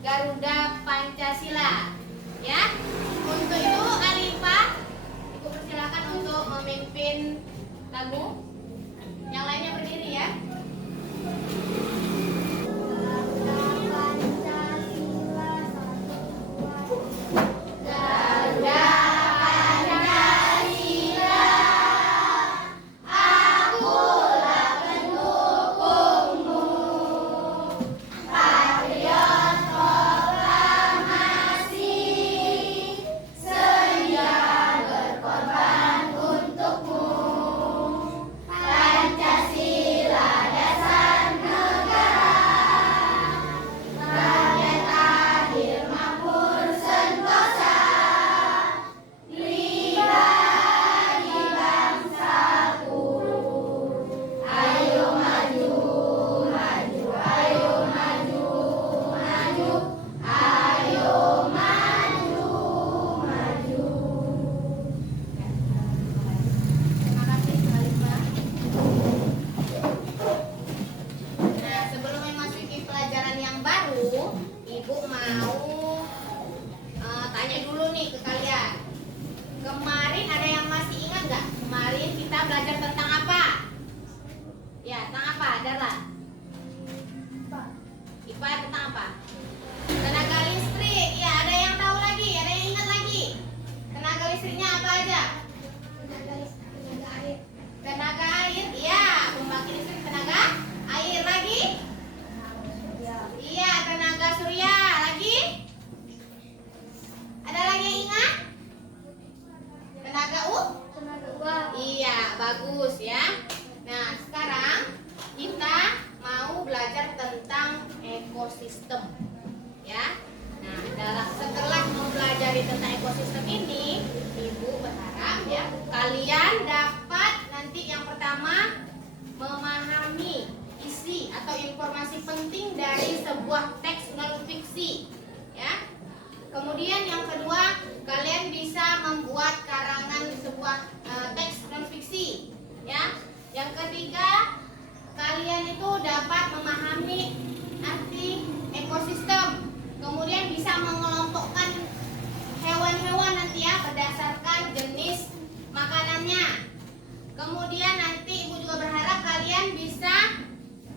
Garuda Pancasila. Ya. Untuk itu Alifah, Ibu persilakan untuk memimpin lagu. Yang lainnya berdiri ya. Ibu mau tanya dulu nih ke kalian. Kemarin ada yang masih ingat nggak? Kemarin kita belajar tentang apa? Ya, tentang apa? Darla? IPA tentang apa? Tenaga listrik. Ya, ada yang tahu lagi? Ada yang ingat lagi? Tenaga listriknya apa aja? Tenaga air. Tenaga air. Ya, pembangkit listrik tenaga air. Lagi? Iya, tenaga surya. Lagi? Ada lagi yang ingat? Tenaga uap? Iya, bagus ya. Nah, sekarang kita mau belajar tentang ekosistem. Ya. Nah, setelah mempelajari tentang ekosistem ini, Ibu berharap ya kalian dapat nanti yang pertama memahami isi atau informasi penting dari sebuah teks non fiksi, ya. Kemudian yang kedua, kalian bisa membuat karangan sebuah teks non fiksi, ya. Yang ketiga, kalian itu dapat memahami arti ekosistem. Kemudian bisa mengelompokkan hewan-hewan nanti ya berdasarkan jenis makanannya. Kemudian nanti Ibu juga berharap kalian bisa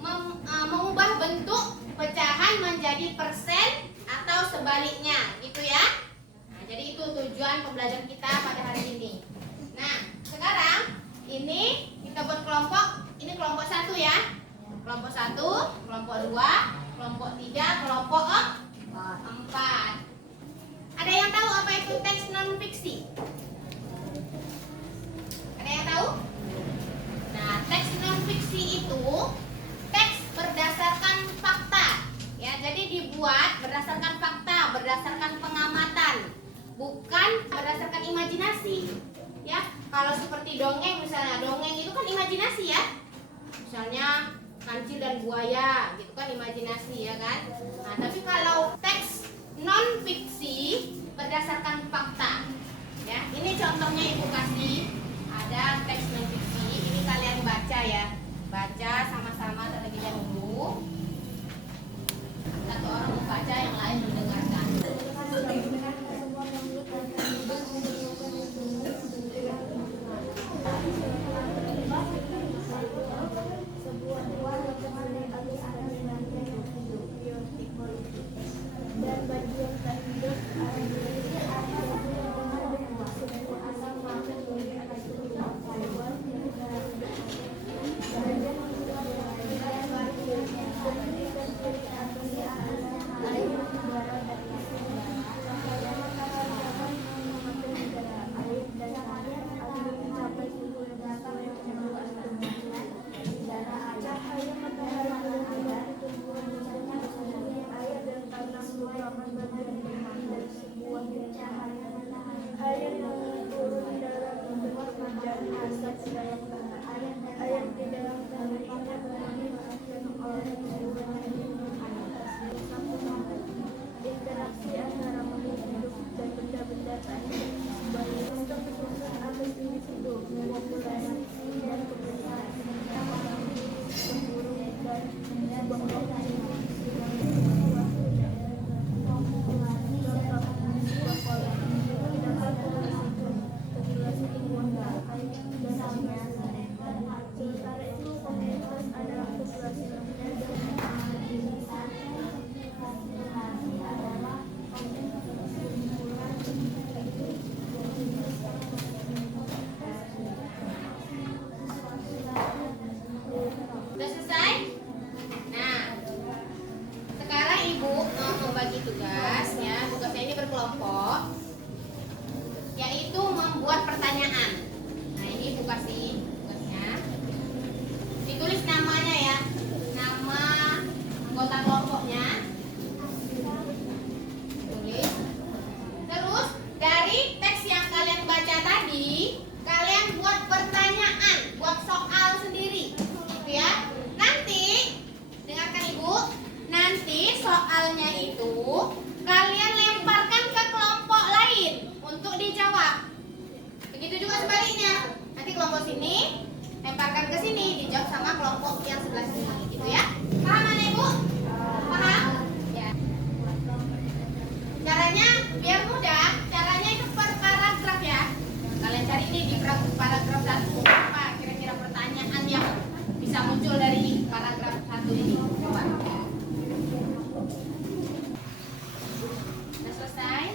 mengubah bentuk pecahan menjadi persen atau sebaliknya, gitu ya. Nah, jadi itu tujuan pembelajaran kita pada hari ini. Nah, sekarang ini kita buat kelompok. Ini kelompok 1 ya. Kelompok 1, kelompok 2, kelompok 3, kelompok 4. Ada yang tahu apa itu teks non fiksi? Ada yang tahu? Nah, teks non fiksi itu teks berdasarkan fakta, ya. Jadi dibuat berdasarkan fakta, berdasarkan pengamatan, bukan berdasarkan imajinasi, ya. Kalau seperti dongeng misalnya, dongeng itu kan imajinasi ya. Misalnya kancil dan buaya, gitu kan imajinasi ya kan. Nah, tapi kalau teks non fiksi berdasarkan fakta, ya. Ini contohnya Ibu kasih, ada teks non fiksi. Ini kalian baca ya. Baca sama-sama terlebih dahulu. Satu orang membaca, yang lain mendengarkan. Dan bagi yang tak hidup ada soalnya itu kalian lemparkan ke kelompok lain untuk dijawab. Begitu juga sebaliknya. Nanti kelompok sini lemparkan ke sini, dijawab sama kelompok yang sebelah sini, gitu ya. Paham anak ibu? Paham? Ya. Caranya biar mudah, caranya itu per paragraf ya. Kalian cari ini di paragraf 1 apa kira-kira pertanyaan yang bisa muncul dari paragraf 1 ini. Coba. Sudah selesai?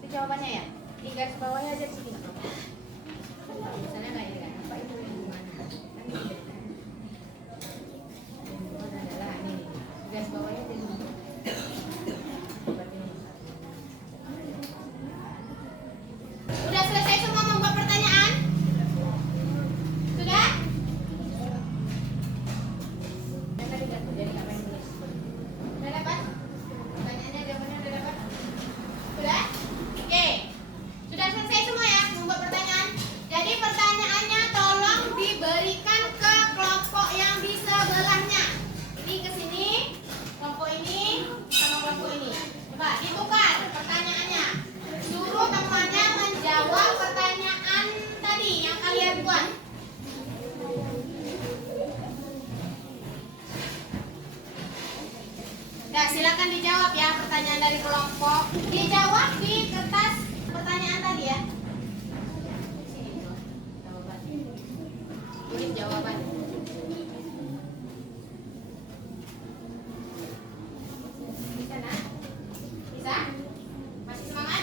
Itu jawabannya ya? Di garis bawahnya aja di sini. Misalnya kayak ini kan, apa itu lingkungan? Kan ini kan. Lingkungan adalah ini. Di garis bawahnya jadi udah selesai semua membuat pertanyaan? Sudah? Dan tadi nggak tuh, jadi nggak pengen tulis. Udah dapat? Pertanyaannya jawabannya udah dapat? Sudah? Oke. Sudah selesai semua ya membuat pertanyaan? Jadi pertanyaannya tolong diberikan ke kelompok yang di sebelahnya. Ini ke sini, kelompok ini sama kelompok ini. Coba ditukar pertanyaannya. Suruh temannya menjawab pertanyaan tadi yang kalian buat. Nah, silakan dijawab ya pertanyaan dari kelompok. Dijawab di kertas pertanyaan tadi ya. Sini jawaban. Tulis jawaban. Bisa nak? Bisa? Masih semangat?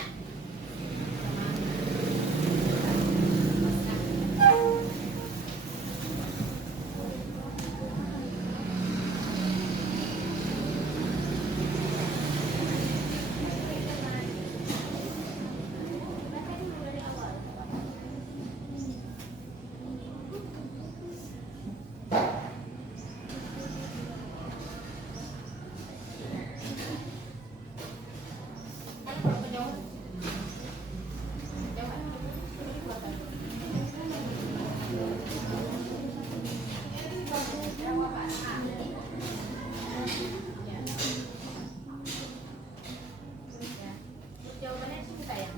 Jawabannya sih sayang.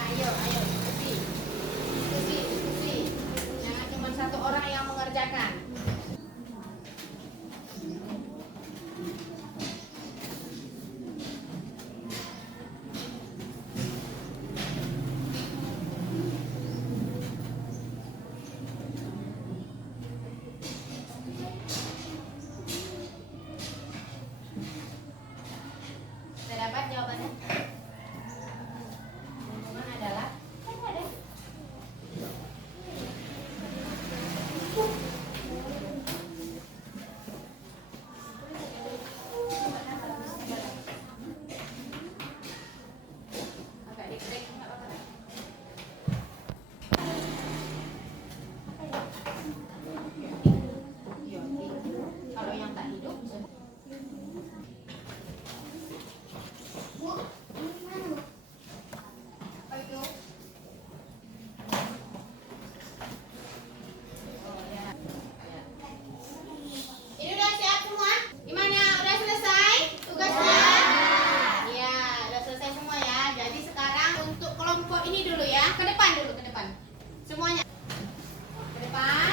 Ayo, diskusi. Jangan cuma satu orang yang mengerjakan. Sudah dapat jawabannya? Lingkungan adalah ada. Agak dikrik nggak apa-apa. Kalau yang tak hidup apa itu? Oh ya. Ini udah siap semua? Gimana? Udah selesai tugasnya? Ya, udah selesai semua ya. Jadi sekarang untuk kelompok ini dulu ya. Ke depan dulu, ke depan. Semuanya. Ke depan.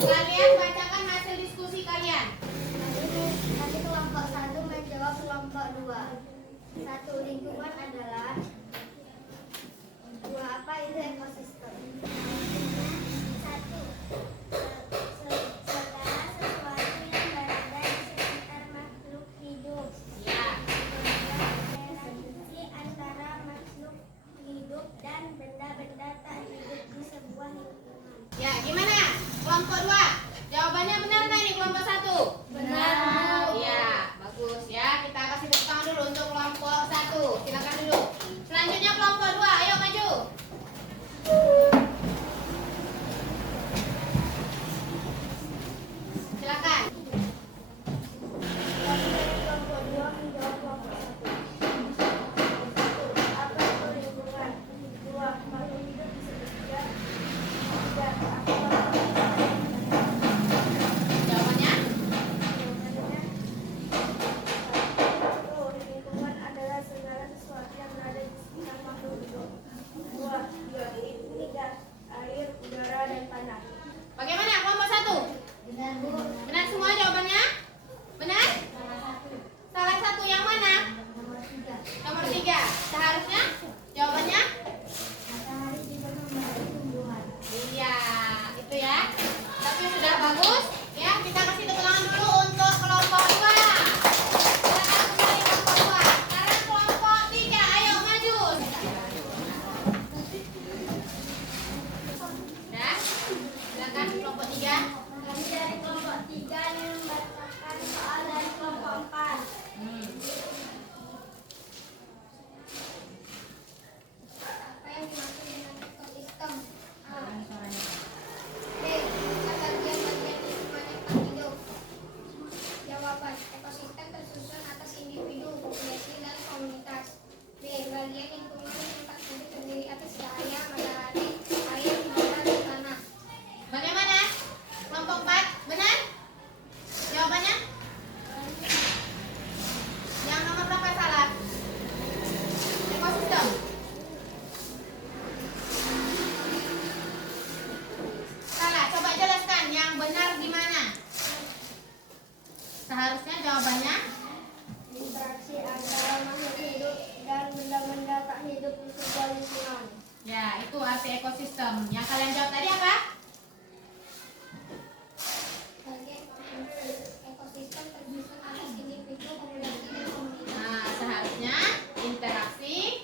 Kalian bacakan hasil diskusi kalian. Nanti kelompok 1 menjawab kelompok 2. 1. Lingkungan adalah 2. Apa itu ekosistem? 1. Segala sesuatu yang berada di sekitar makhluk hidup. Ya. Relasi antara makhluk hidup dan benda-benda tak hidup di sebuah lingkungan. Ya, gimana? Kelompok 2. Jawabannya benar nggak ini kelompok 1? Benar. Ya, bagus ya. Kita kasih tepuk tangan dulu untuk kelompok 1. Silakan dulu. Selanjutnya kelompok 2. Ayo maju. itu arti ekosistem. Yang kalian jawab tadi apa? Ekosistem tersusun atas individu, populasi, dan komunitas. Nah, seharusnya interaksi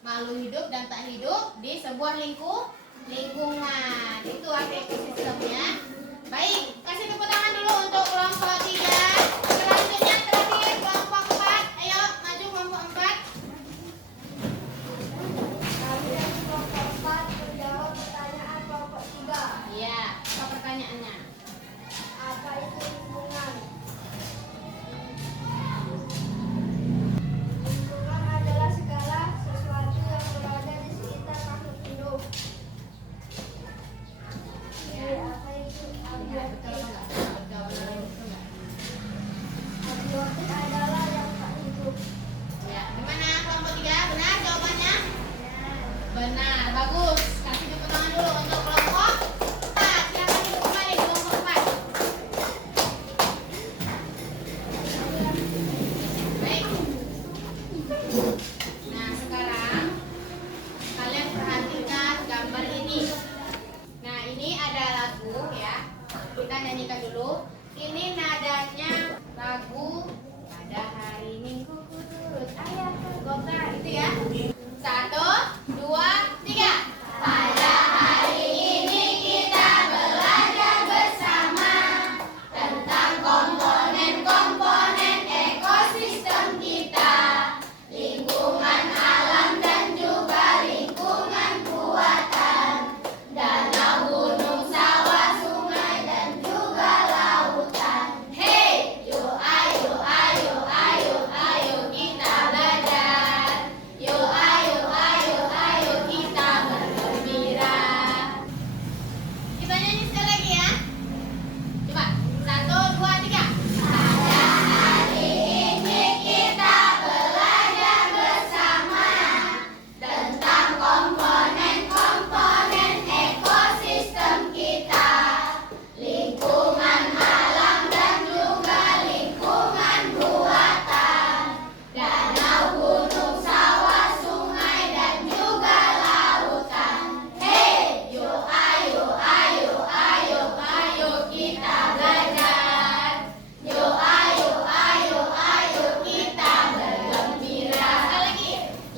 makhluk hidup dan tak hidup di sebuah lingkungan. Itu arti ekosistemnya. Baik, kasih tepuk tangan dulu untuk kelompok 3. Selanjutnya terakhir kelompok 4. Ayo maju kelompok 4. Kemudian kelompok 4 menjawab pertanyaan kelompok 3. Iya, apa pertanyaannya? Apa itu lingkungan? Lingkungan adalah segala sesuatu yang berada di sekitar makhluk hidup. Ya. Apa itu Ya, betul abiotik? apa enggak? Jawabannya betul enggak? Abiotik adalah yang tak hidup. Ya, gimana kelompok 3? Benar jawabannya? Benar, bagus. Kasih tepuk tangan dulu untuk kelompok 4. Silakan duduk kembali kelompok 4. Baik. Nah, sekarang kalian perhatikan gambar ini. Nah, ini ada lagu ya. Kita nyanyikan dulu. Ini nadanya lagu pada hari Minggu ku turut ayah ke kota. Itu ya. 1, 2, 3. Pada hari ini kita belajar bersama tentang komponen-komponen ekosistem kita, lingkungan alam dan juga lingkungan buatan, danau, gunung, sawah, sungai dan juga lautan. Hey, yuk ayo ayo ayo ayo kita belajar. Yuk ayo ayo ayo kita bergembira. Kita nyanyi sekali lagi ya. Coba 1, 2, 3. Pada hari ini kita belajar bersama tentang komponen-komponen ekosistem kita, lingkungan alam dan juga lingkungan buatan, danau, gunung, sawah, sungai dan juga lautan. Hey, yuk ayo ayo ayo ayo kita belajar. Yuk ayo ayo ayo kita bergembira. Sekali lagi.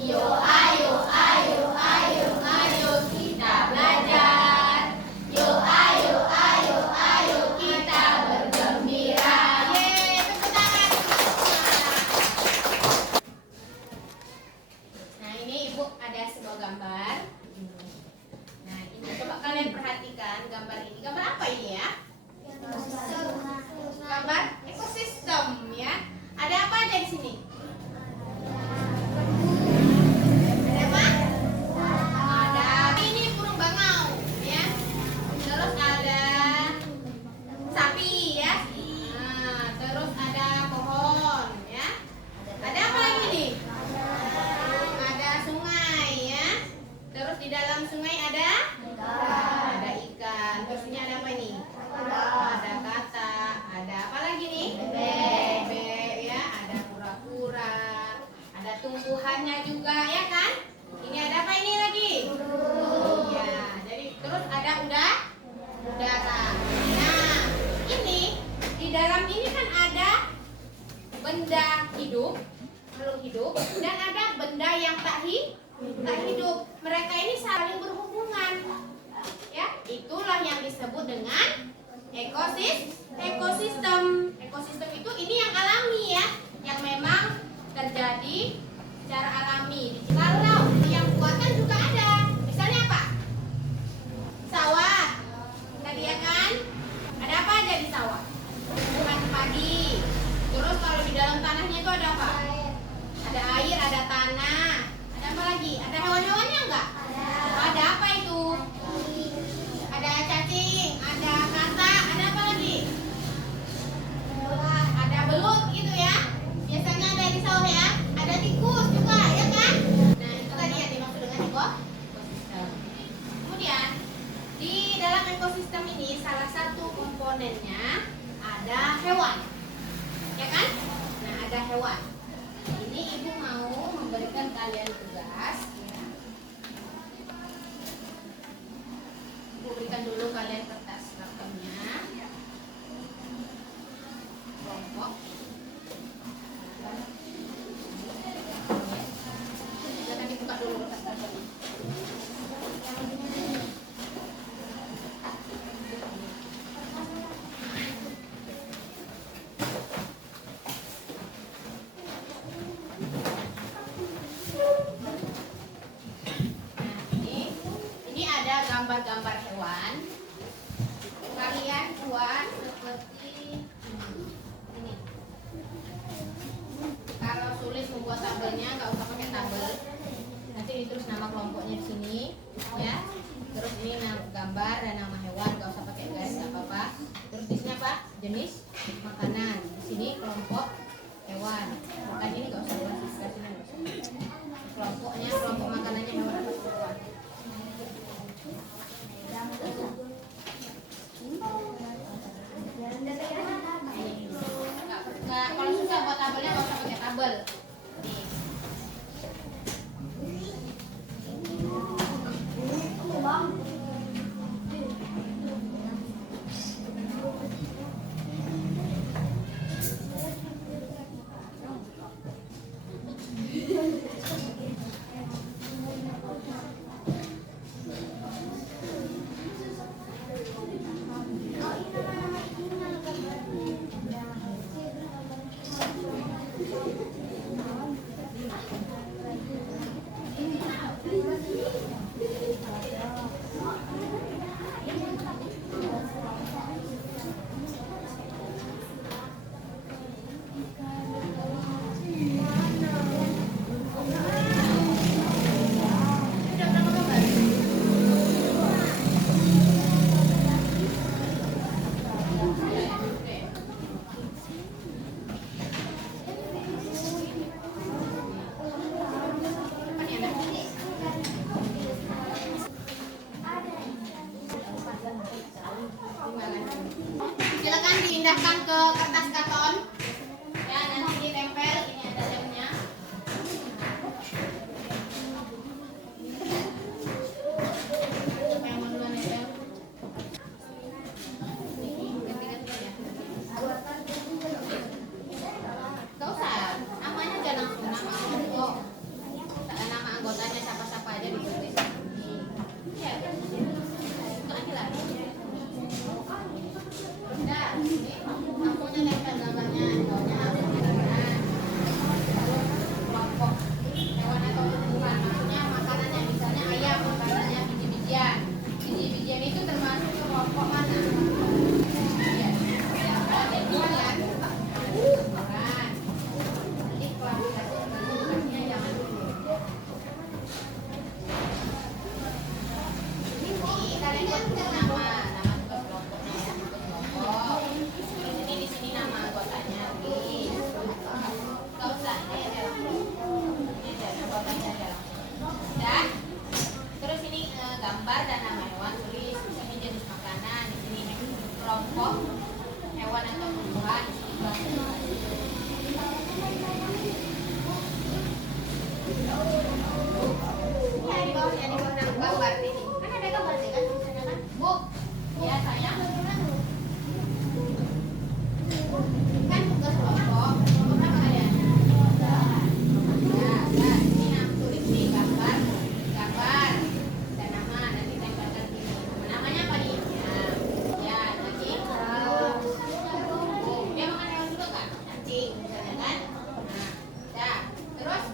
Yuk ayo ayo ayo ayo kita belajar. Yuk ayo ayo ayo kita bergembira. Yeay, tepuk tangan. Nah, ini Ibu ada sebuah gambar. Nah, ini coba kalian perhatikan gambar ini. Gambar apa ini ya? Gambar ekosistem ya. Ada apa aja di sini? Ada apa? Ada ini burung bangau ya. Terus ada sapi ya. Nah, terus ada pohon ya. Ada apa lagi nih? Ada sungai ya. Terus di dalam sungai ada ikan. Terus ini ada apa ini? Ada kata. Ada apa lagi nih? Bebek ya. Ada kura-kura. Ada tumbuhannya juga ya kan? Ini ada apa ini lagi? Iya. Jadi terus ada udara. Nah, ini di dalam ini kan ada benda hidup, makhluk hidup, dan ada benda yang tak hidup. Mereka ini saling berhubungan. Ya, itulah yang disebut dengan ekosistem. Ekosistem itu ini yang alami ya, yang memang terjadi secara alami. Kalau yang buatan juga ada. Misalnya apa? Sawah. Tadi ya kan? Ada apa aja di sawah? Tumbuhan padi. Terus kalau di dalam tanahnya itu ada apa? Ada air, ada tanah. Ada apa lagi? Ada hewan-hewannya enggak? Ada apa itu? Ada cacing, ada kata, ada apa lagi? Ada belut gitu ya. Biasanya ada di sawah ya. Ada tikus juga ya kan? Nah, itu tadi yang dimaksud dengan ekosistem. Kemudian di dalam ekosistem ini salah satu komponennya ada hewan. Ya kan? Nah, ada hewan. Ini Ibu mau memberikan kalian tugas ya. jenis makanan. Di sini kelompok hewan. Makanya ini nggak usah klasifikasinya, nggak usah. Kelompoknya, kelompok makanannya hewan apa hewan. Kalau susah buat tabelnya nggak usah pakai tabel. Nih. Silakan dipindahkan ke kertas karton. Ya, nanti ditempel. Ini ada lemnya. Siapa yang mau duluan ya? Gak usah. Namanya aja langsung nama kelompok. Nama anggotanya siapa-siapa aja ditulis. Ya, itu aja lah. Udah, ini lampunya nempel gambarnya, bawahnya harus gambaran. Kelompok hewan atau tumbuhan, maksudnya makanannya, misalnya ayam, makanannya biji-bijian. Biji-bijian itu termasuk kelompok mana? Ya, ada dua kan? Orang. Jadi klasifikasinya jangan dulu. Ini kalian buat nama juga kelompoknya ya. Terus ini di sini nama anggotanya, tulis. Gak usah, ini aja langsung. Ini aja anggotanya aja langsung. Dan terus ini gambar dan nama hewan tulis. Di sini jenis makanan, di sini kelompok hewan atau tumbuhan. Ya di bawahnya, di bawah gambar ini. Kan ada gambar sih kan tulisannya kan? Bu, ya sayang. Kan tugas kelompok berapa kalian? Ya, ini tulis nih gambar dan nama nanti tempelkan sini. Namanya apa nih? Ya, nanti. Dia makan hewan juga kan? Cacing, misalnya kan? Nah, ya. Terus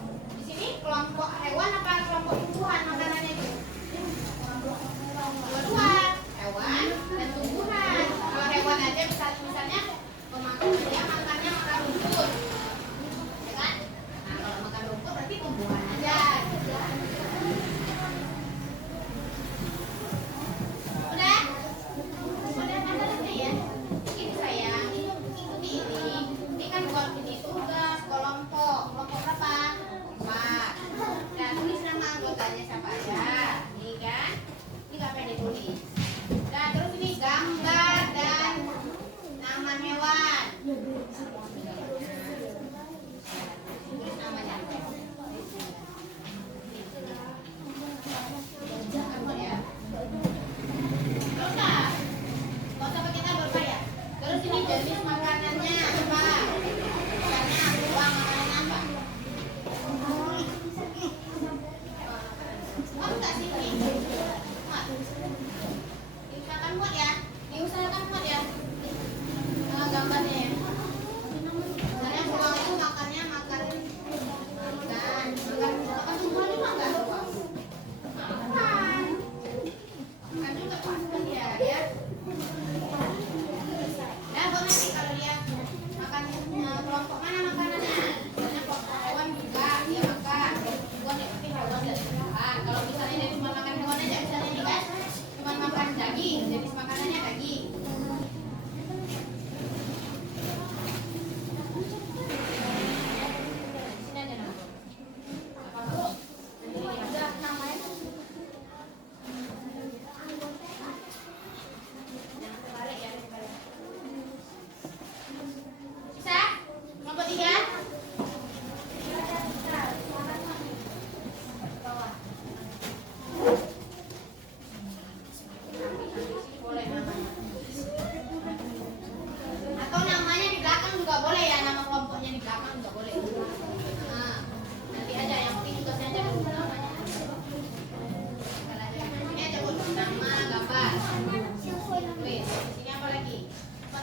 di sini kelompok hewan apa kelompok tumbuhan makanannya itu? Dua-dua, hewan dan tumbuhan. Kalau hewan aja misalnya dia makannya makan rumput, ya kan? Nah kalau makan rumput berarti tumbuhan aja. Udah ada ya? Ini sayang, ikuti ini. Ini kan buat ini tugas kelompok berapa? 4. Dan tulis nama anggotanya siapa aja, nih kan? Ini nggak pengen ditulis. Dan terus ini gambar dan nama hewan. Tulis namanya. Ya. Nggak usah pakai tabel Pak ya. Terus ini jenis makanannya apa? Misalnya buah makanannya apa? Oh enggak sih ini. Diusahakan buat ya. Gambarnya ya.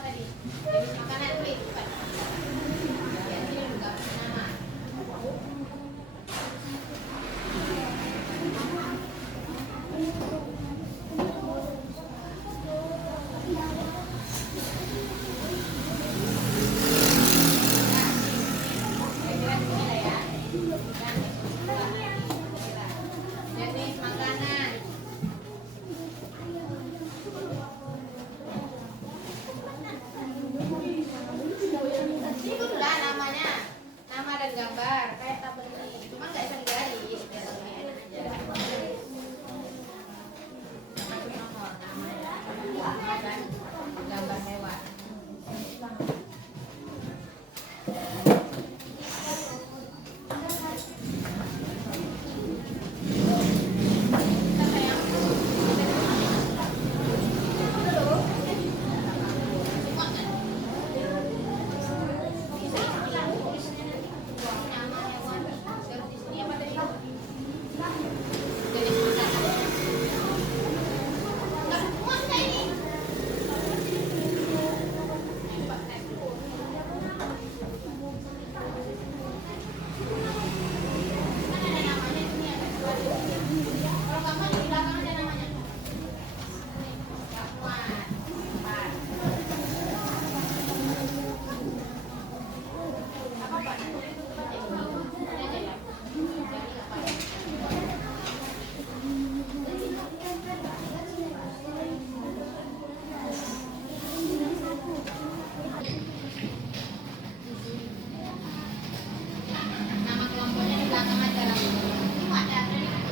tadi? Jenis makanan beli bukan? Ya, ini juga nama. Jenis makanan. Itulah namanya, nama dan gambar kayak tabel ini. Cuma nggak bisa digaris, biar lebih enak aja. Masuk nomor namanya, nama dan gambar hewan. Kita sayang. Semua kan? Nama hewan. Terus di sini apa tadi? Jenis makanan. Enggak, semua sudah ini. Pak, tes dulu. Kan ada namanya di sini ada dua di sini. Kalau kamu di belakang ada namanya. Nggak muat. Empat. Apa Pak? Tutup aja ini. Ini aja ya. Jadi apa ya? Nama kelompoknya di belakang aja lah. Muat ya, ada di situ.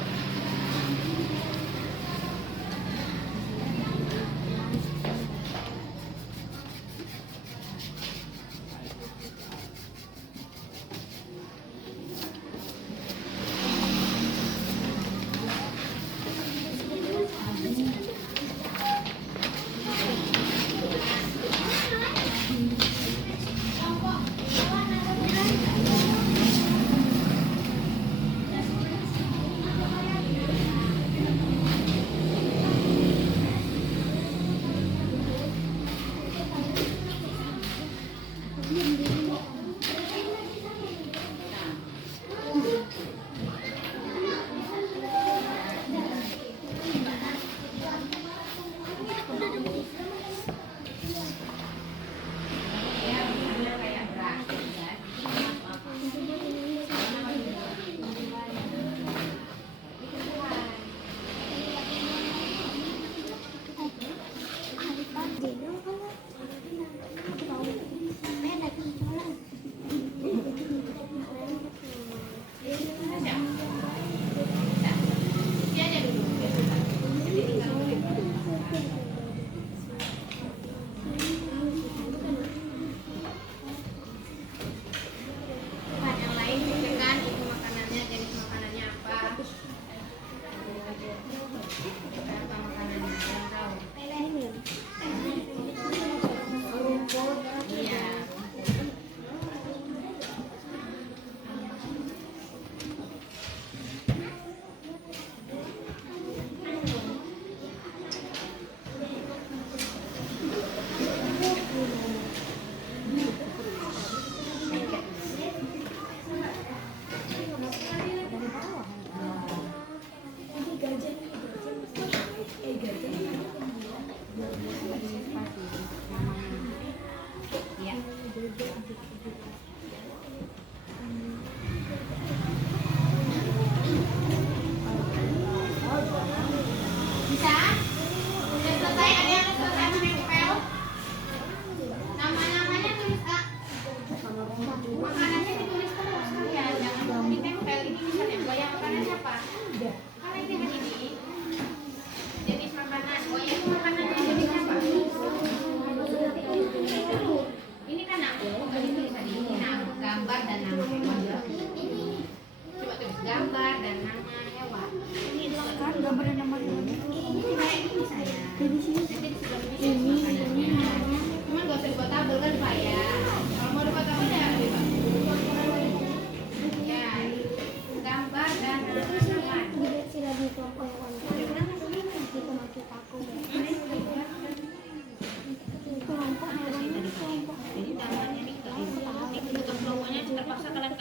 Ya, benar kayak beras ya. Hari pagi,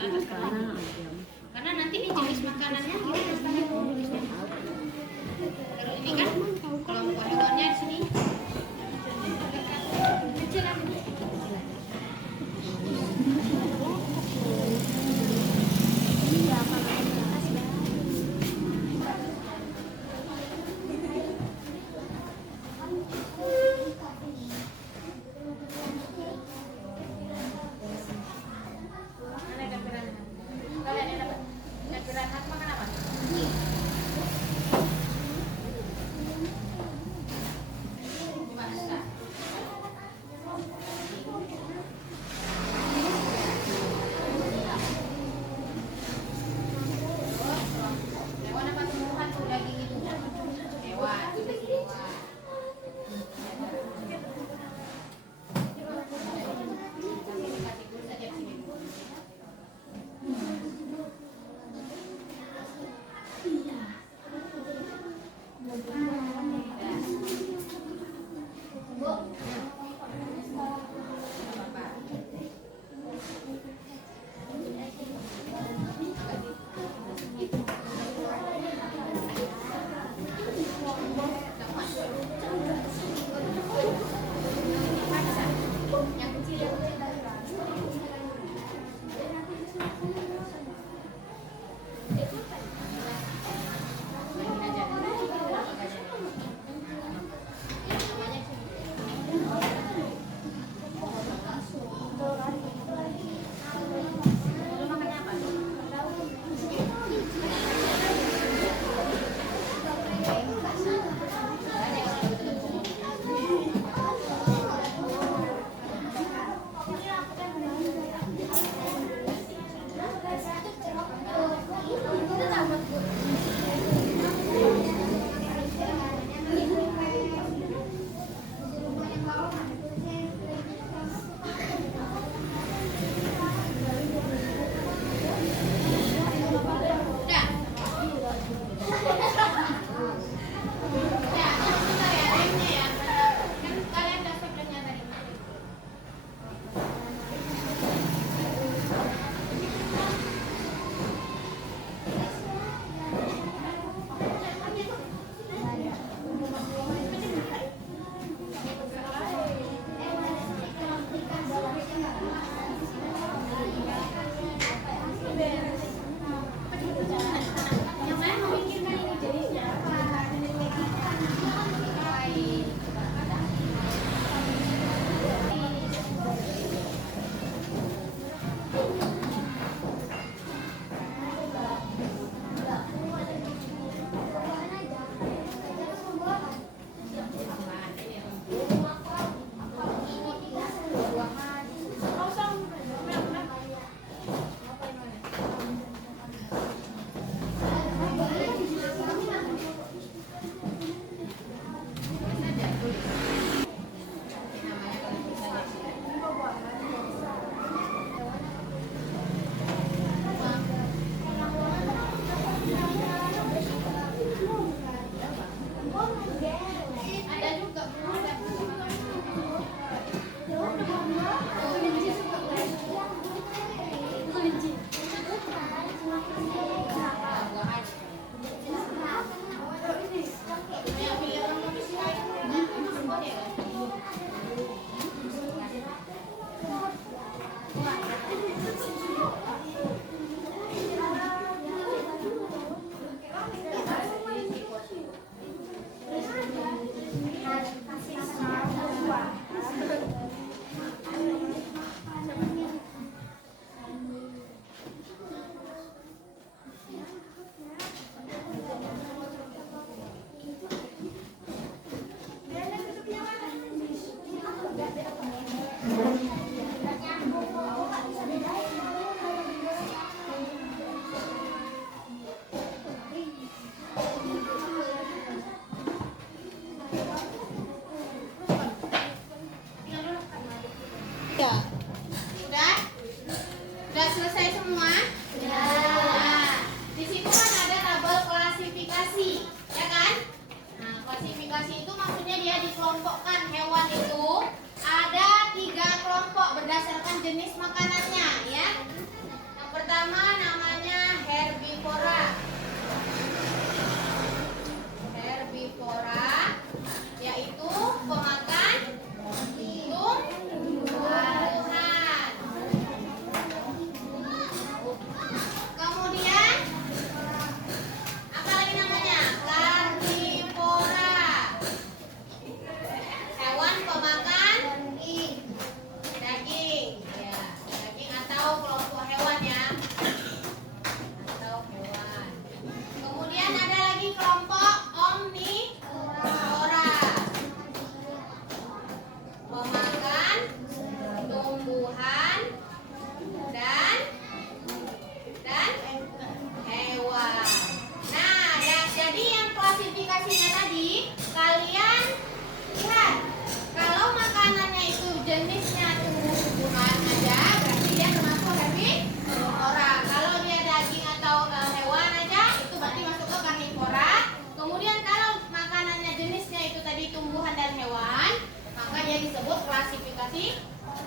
Karena nanti ini jenis makanannya kita harus tahu jenisnya. Kalau ini kan kelompok hewannya di sini. Kecil lah.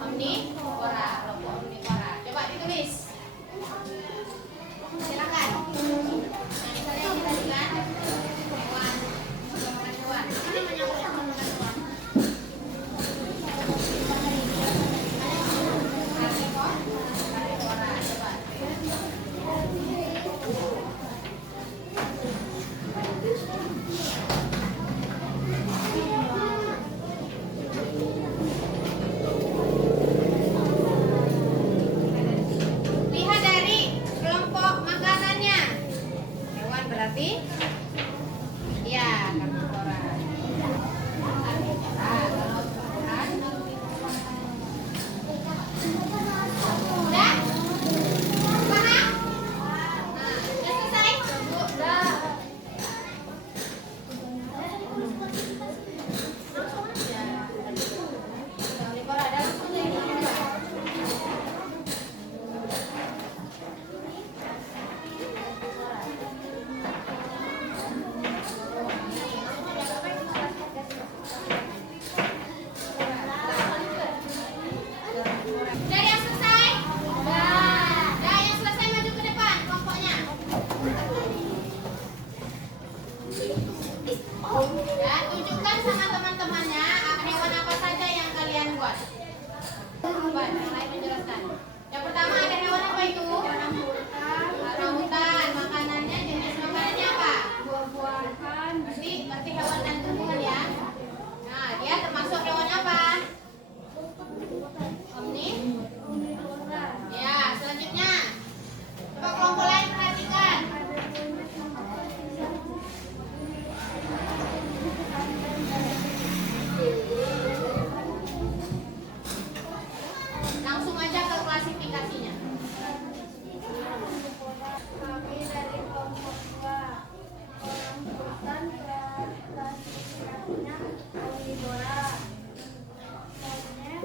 Omnivora, kelompok omnivora. Coba ditulis. Silakan. Nah, misalnya ini tadi kan hewan, makan hewan. Apa namanya hewan makan hewan? Karnivora. Coba. Lihat dari kelompok makanannya. Hewan berarti ya karnivora. Karnivora kalau tumbuhan. Udah? Paham? Nah, udah selesai? Udah. Langsung aja. Karnivora ada langsung aja. Dari yang selesai? Udah yang selesai maju ke depan kelompoknya. Ya, tunjukkan sama teman-temannya hewan apa saja yang kalian buat. Coba yang lain menjelaskan. Yang pertama ada hewan apa itu? Orangutan. Makanannya jenis makanannya apa? Buah-buahan. Berarti hewan dan tumbuhan ya. Nah, dia termasuk hewan apa? Omnivora. Ya, selanjutnya. Coba kelompok lain perhatikan. Langsung aja ke klasifikasinya. Kami dari kelompok 2. Orangutan klasifikasinya omnivora. Monyet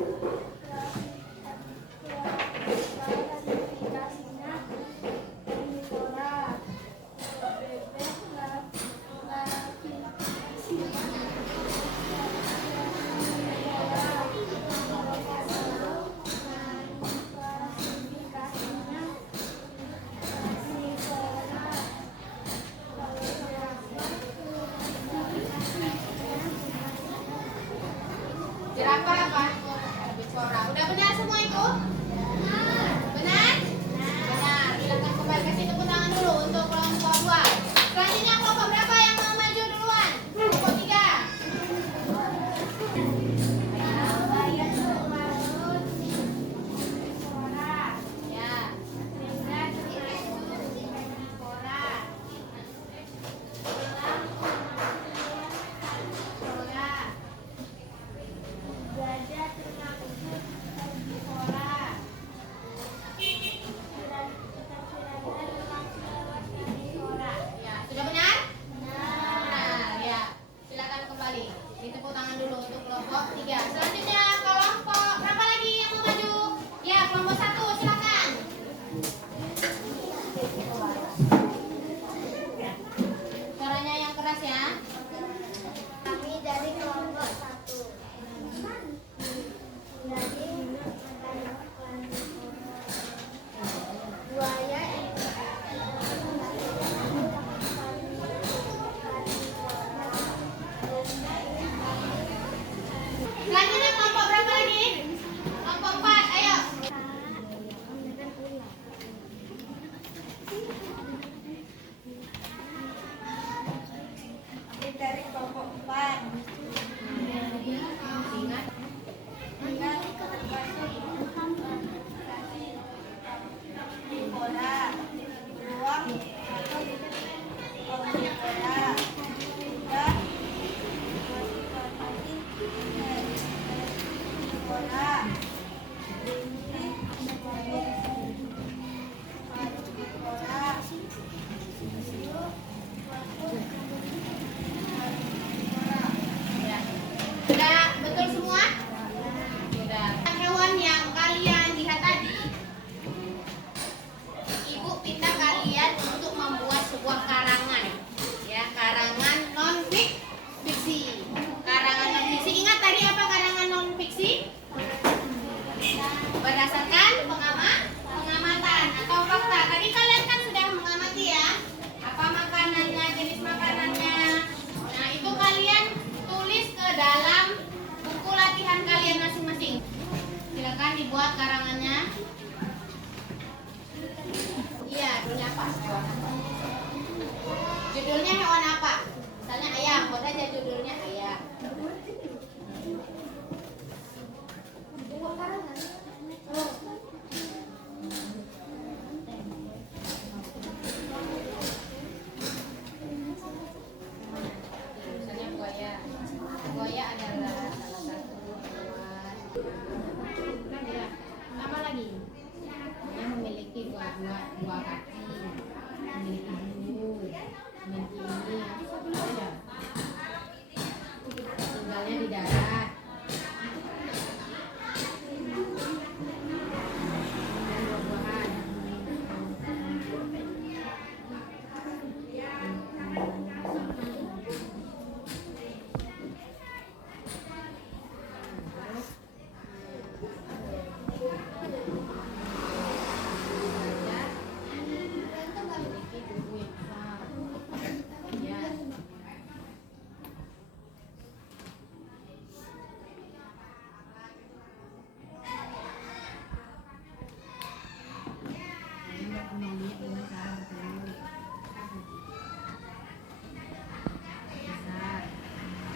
klasifikasinya omnivora. Bebek klasifikasinya Jerapah apa? Herbivora. Udah benar semua itu? Benar? Benar. Silakan kembali kasih tepuk tangan dulu untuk kelompok 2. Selanjutnya kelompok berapa yang mau maju duluan? Kelompok 3. Ya. gajah termasuk herbivora. Ya, sudah benar? Benar, ya. Silakan kembali. Ditepuk tangan dulu untuk kelompok 3. Selanjutnya kelompok berapa lagi yang mau maju? Ya, kelompok 1, silakan. Suaranya yang keras ya. Kami dari kelompok 1. Dari buaya Selanjutnya kelompok berapa lagi? Kelompok 4, ayo. Kami dari kelompok 4. Ingat. Omnivora. Beruang atau omnivora. Kuda omnivora. Ya. Sudah betul semua? Sudah. Hewan yang kalian lihat tadi, Ibu pinta kalian untuk membuat sebuah karangan. Ya, karangan non fiksi. Karangan non fiksi. Ingat tadi apa karangan non fiksi? Berdasarkan pengamatan atau fakta. Tadi kalian kan sudah mengamati ya. Apa makanannya, jenis makanannya. Nah, itu kalian tulis ke dalam buku latihan kalian masing-masing. Silakan dibuat karangannya. Iya, judulnya apa? Judulnya hewan apa? Misalnya ayam, buat aja judulnya ayam. Misalnya buaya. Buaya adalah salah satu hewan. Apa lagi? Yang memiliki dua kaki, memiliki bulu, memiliki ini, apa saja? Tinggalnya di darat. Dan buah-buahan. Memiliki tubuh yang besar. Ya. Mengenalinya dengan cara bertelur. Besar. Dan memiliki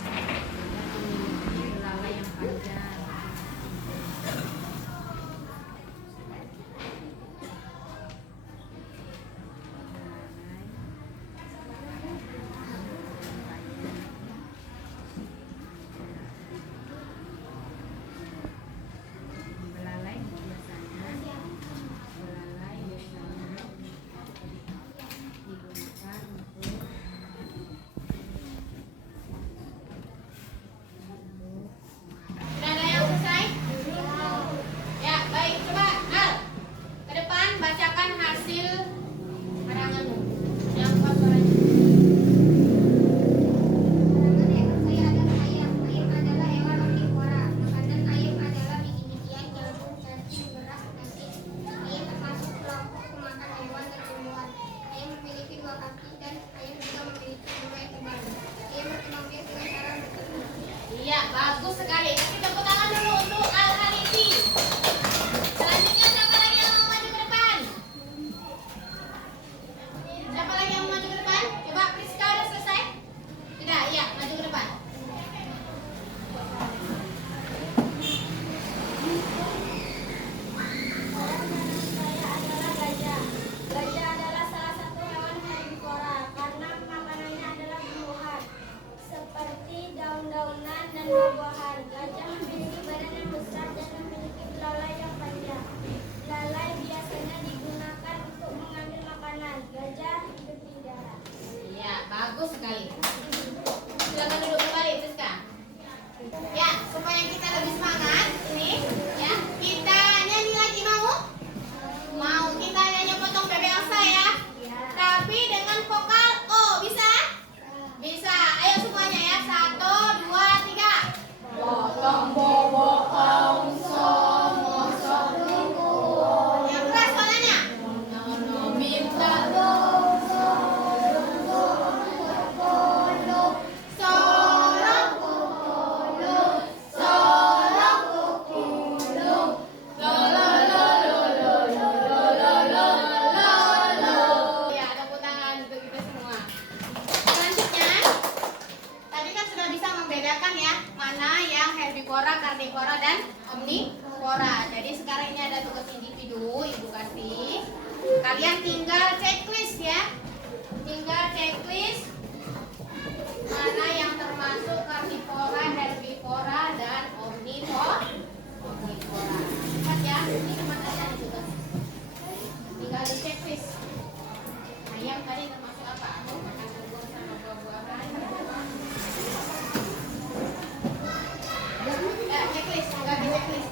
belalai yang panjang. Belalai biasanya digunakan untuk sudah ada yang selesai? Ya, baik. Coba Al, ke depan bacakan hasil karanganmu. Jangan lupa suaranya. Karangan saya adalah ayam. Ayam adalah hewan omnivora. Makanan ayam adalah biji-bijian, jagung, cacing, beras, daging. Ayam termasuk kelompok pemakan hewan dan tumbuhan. Ayam memiliki dua kaki dan ayam juga memiliki bulu yang tebal. Ayam berkembang biak dengan cara bertelur. Iya, bagus sekali. Kasih tepuk tangan dulu untuk Al Hanifi. Selanjutnya siapa lagi yang mau maju ke depan? Siapa lagi yang mau maju ke depan? Coba Priska udah selesai? Sudah, iya, maju ke depan. Saya adalah gajah. Gajah adalah salah satu hewan herbivora karena makanannya adalah buah seperti daun-daunan dan buah-buahan. Gajah memiliki badan yang besar dan memiliki belalai yang panjang. Belalai biasanya digunakan untuk mengambil makanan. Gajah hidup di darat. Iya, bagus sekali. Silakan duduk kembali, Priska. Ya, supaya kita lebih semangat, ini ya, kita nyanyi lagi mau? Mau kita nyanyi potong Bebe Elsa ya? Tapi dengan vokal O, bisa? Bisa. Ayo semuanya ya. 1, 2, 3. Potong bobo Elsa, mosok dulu. Yang keras suaranya. Nono minta dosa, sorong kukulu, sorong kukulu, lo lo lo lo lo lo lo lo lo lo. Ya, tepuk tangan untuk kita semua. Selanjutnya, tadi kan sudah bisa membedakan ya mana yang herbivora, karnivora, dan omnivora. Jadi sekarang ini ada tugas individu, Ibu kasih. Kalian tinggal checklist ya. Tinggal checklist mana yang termasuk karnivora, herbivora, dan omnivora. Cepat ya, ini cuma ada di tugas. Tinggal di checklist. Ayam tadi termasuk apa? Makan bubur sama buah-buahan. Ya, checklist, tinggal di checklist.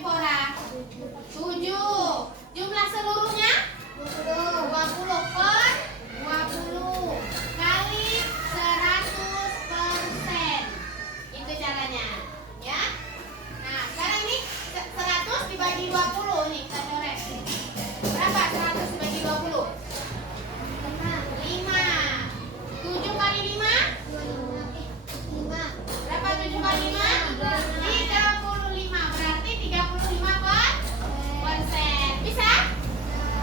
karnivora? 7. Jumlah seluruhnya 20 per 20 kali 100%. Itu caranya, ya. Nah, sekarang ini 100 dibagi 20 nih, kita coret. Berapa 100 dibagi 20? 5. 7 kali 5? Berapa 7 kali 5? 35. Berarti 35%. Bisa?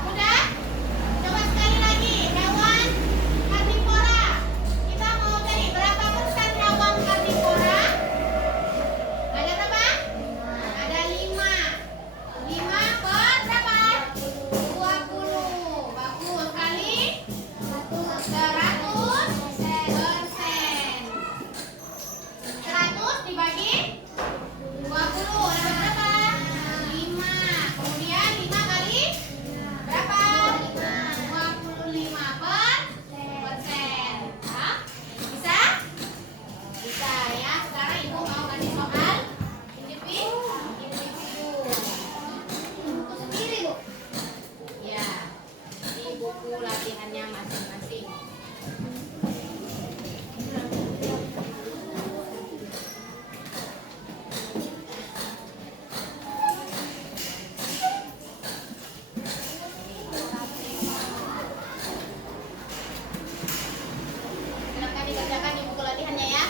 Udah? Coba sekali lagi. Hewan karnivora. Kita mau cari berapa persen hewan karnivora? Ada berapa? Ada 5. 5 per berapa? 20. Bagus. Kali 100%. 100 dibagi 20 dapat berapa? 5. Kemudian 5 kali berapa? 25%. Hah? Bisa? Bisa ya. Sekarang ibu mau kasih soal individu. Sendiri bu. Ya. Di buku latihannya masing-masing. Silakan dikerjakan di buku latihannya ya.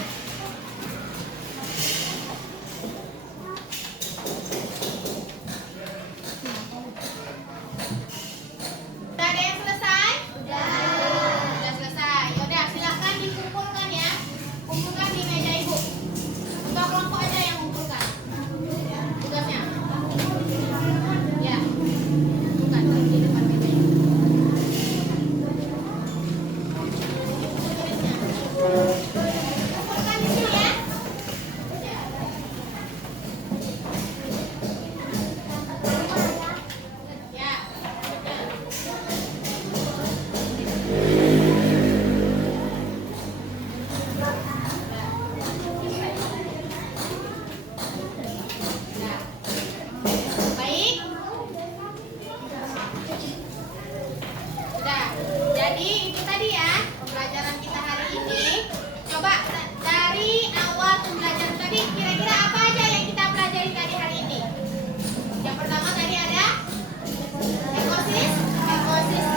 Udah ada yang selesai? Udah selesai. Yaudah silakan dikumpulkan ya. Kumpulkan di meja ibu. 2 kelompok aja yang kumpulkan. Tugasnya. Ya. Bukan di depan meja ibu. Kumpulkan di sini ya. Ya. Ya. Nah. Baik. Sudah. Jadi itu tadi ya pembelajaran kita hari ini. Coba dari awal pembelajaran tadi kira-kira apa aja yang kita pelajari tadi hari ini? Yang pertama tadi ada ekosistem.